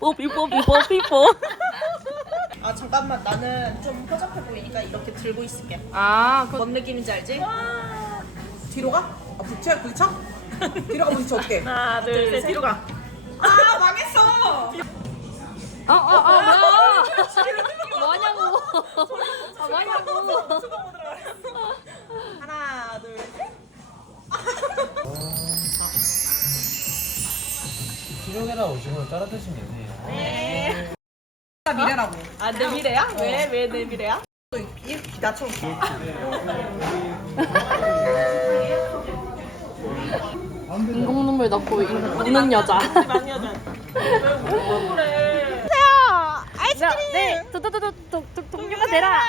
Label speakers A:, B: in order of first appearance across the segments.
A: 뽀삐 뽀삐 뽀삐 뽀.
B: 아 잠깐만 나는 좀 허접해 보이니까 이렇게 들고 있을게.
A: 아, 그
B: 뭔 느낌인지 알지?
C: 뒤로 가? 아 부채 부딪혀? 뒤로 가 부딪혀 어떻게?
B: 하나 둘 셋 뒤로 가. 아 망했어.
A: 어, 어, 어, 뭐야? 뭐냐고. 아, 뭐냐고.
B: 하나 둘 셋.
D: 기록에다 오시고 따라 드시면 되세 요.
C: 미래라고.
B: 아 내 미래야? 왜 왜 내 미래야?
C: 이 나처럼.
A: 인공 눈물 넣고 우는 여자.
B: 많이 하자. 왜 그래?
A: 아이스크림. 네, 도도도도 동료가 되라.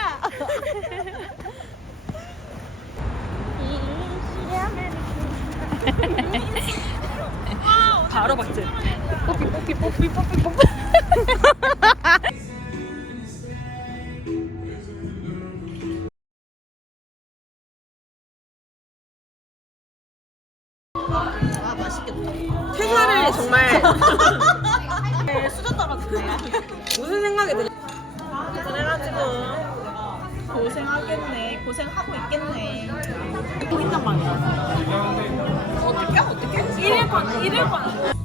A: 바로 박제. 뽀삐 뽀삐 뽀삐 뽀삐 뽀삐.
C: 퇴사를 정말
B: 네, 수저 떨어지네.
C: 무슨 생각이 드냐?
B: 그래가지고 고생하겠네. 고생하고 있겠네. 보인단 말이야. 어떻게 어떻게? 일일 반 일일 반.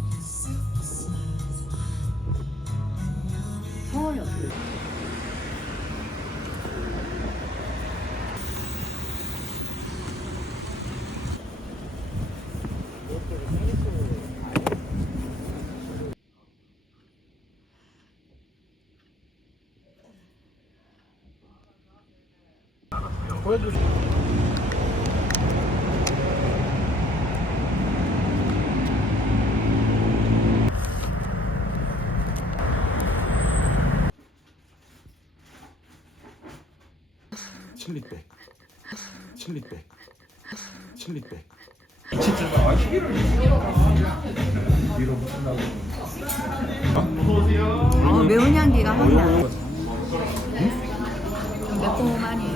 E: 칠리백 칠리백 칠리백
F: 어, 매운 향기가 확 나. 매콤하니.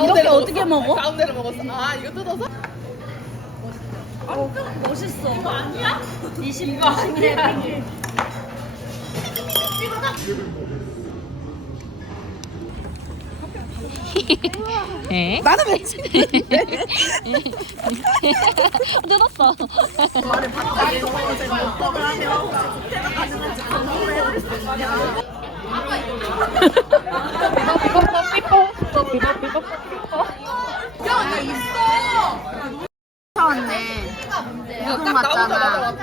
A: 이렇게 어떻게 먹어?
C: 가운데를 먹었어. 아 이거 뜯어서?
A: 멋있어. 이거 아니야? 20 이거 아니야. 에?
C: 나는 왜 찍는데?
A: 뜯었어.
F: 왔네. 이거 맞잖아.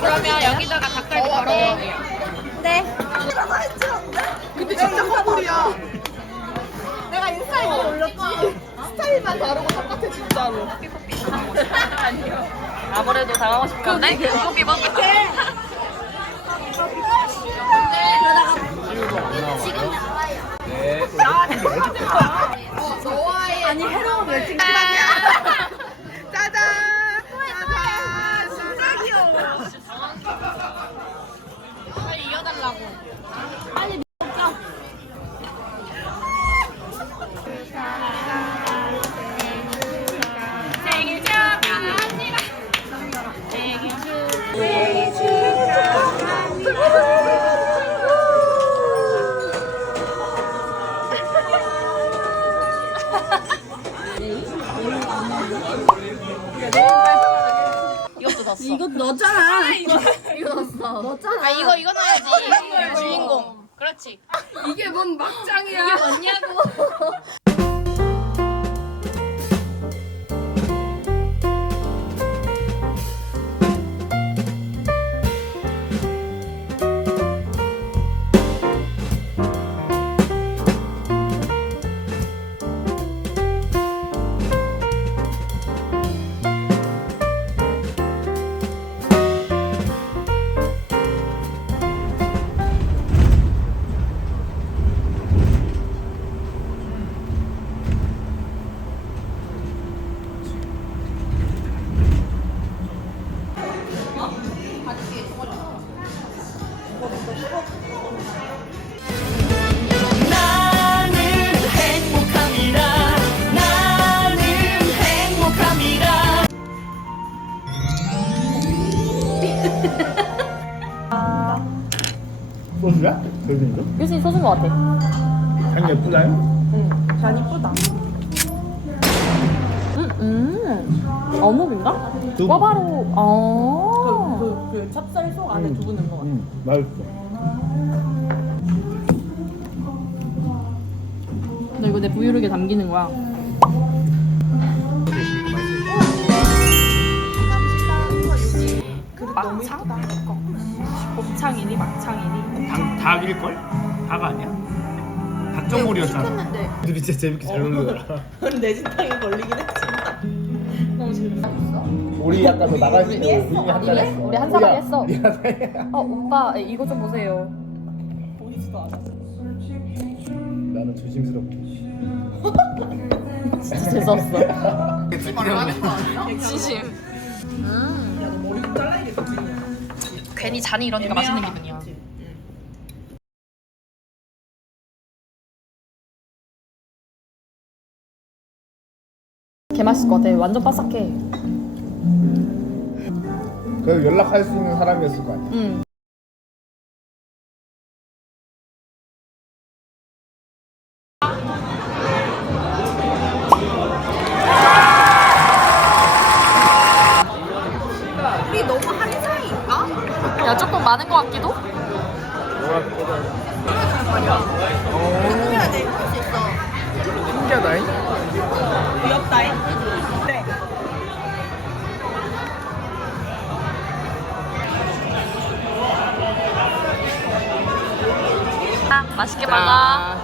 A: 그러면 여기다가 닭갈비 바로 넣을게요.
C: 근데 진짜 커플이야. 내가 인스타에 글 올렸지. 스타일만 다르고 똑같아 진짜로.
A: 아무래도 당하고 싶 은 건데? 뽀삐 뽀삐.
C: 아니 해로운 웰팅 짜잔. 짜잔. 진짜 귀여워.
A: 빨리 이어달라고. 생일
F: 넣었잖아. 아
A: 이거 이거 넣어야지. 주인공. 그렇지.
F: 이게 뭔 막장이야.
A: 이게 뭐냐고.
E: 소주야? 소주인가?
A: 유진이 써준 것 같아.
E: 장 예쁘나요?
B: 잘 이쁘다.
A: 음, 음. 어묵인가?
E: 두부.
A: 꿔바로. 아.
B: 그, 그 찹쌀 속 안에 두부 넣은 거 같아.
E: 응, 맛있어.
A: 너 이거 내 브이로그에 담기는 거야.
B: 막창? 곱창이니 막창이니?
E: 닭, 닭일걸? 닭 아니야? 닭전골이었잖아. 근데 진짜 재밌게 잘 놀더라.
B: 내 진탕에 걸리긴 했지.
E: 우리 아까 너 나갈 때 우리 한달 했어.
A: 우리 한 사발 했어.
E: 우리 한 달.
A: 어 오빠 이거 좀 보세요.
B: 보이지도 않았어.
E: 나는 조심스럽게.
A: 진짜 재수없어.
B: 진심. 야, 너 머리 좀 잘라야겠다.
A: 괜히 잔이 이러니까 맛있는 기분이야. 개 맛있을 것 같아. 완전 바삭해.
E: 그래도 연락할 수 있는 사람이었을 거 아니
A: 아, 맛있게 먹어.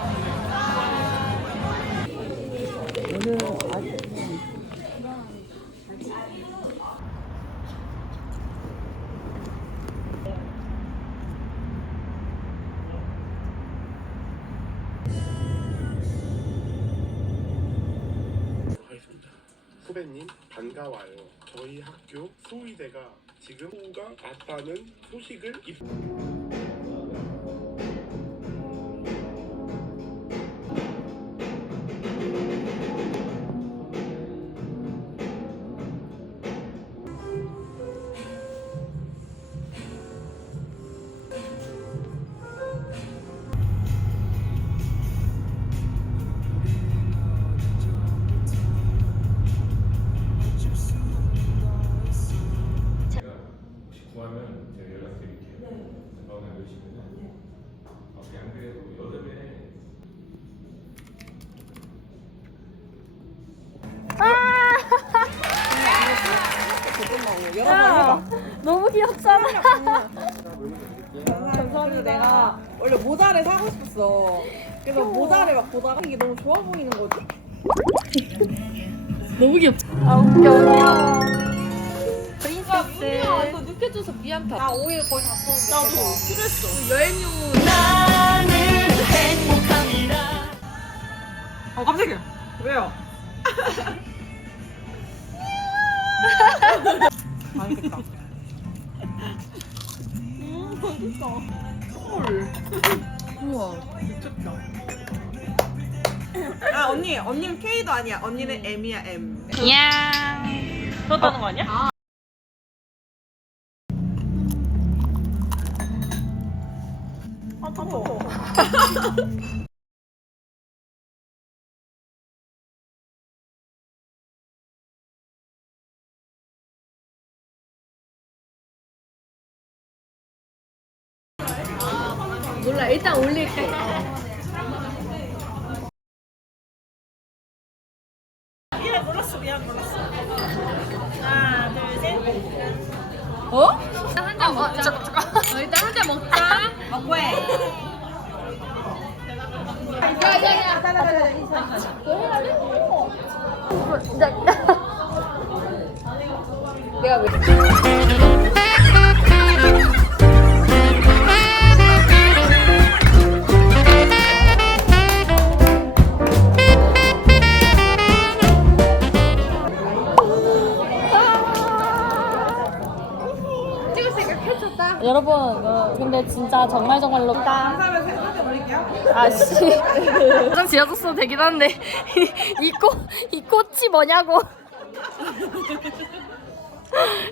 G: 후배님 반가워요. 저희 학교 소위대가 지금 호우가 왔다는 소식을 입...
A: 너무 귀엽잖아.
B: 감사합니다. 내가 원래 모자를 사고 싶었어. 그래서 모자를 막 보다가 이게 너무 좋아 보이는 거지?
A: 너무 귀엽지? 아 웃겨. 귀여워.
B: 야, 너 늦게 줘서 미안해. 나 오일 거의 다 썼는데. 나도 필요했어. 여행용. 아니야. 언니는 M이야, M.
A: 야.
B: 그렇다는 거 아니야? 아, 더워.
F: 몰라 일단 올릴
B: 어?
F: 한 잔 먹자. 어, 일단 한 잔 먹자.
B: 먹고 해.
F: 야야야. 내가 왜?
A: 아씨 좀 지어줬어도 되긴 한데 이 꽃 이 꽃이 뭐냐고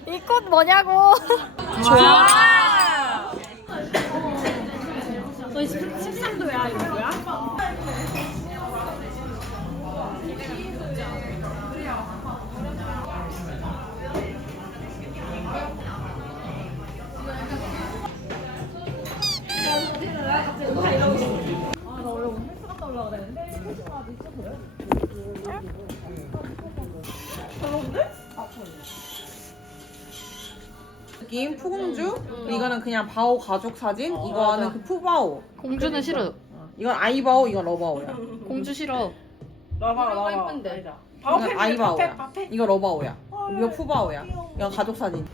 A: 이 꽃 뭐냐고
H: 좋아. 너 13도야 이거야?
B: 느낌? 푸공주? 이거는 그냥 바오 가족 사진? 이거는 그 푸바오.
A: 공주는 싫어.
B: 이건 아이바오 이건 러바오야.
A: 공주 싫어.
B: 러바 러바 이쁜데. 이건 아이바오야. 이거 러바오야. 이거 푸바오야. 이거 가족 사진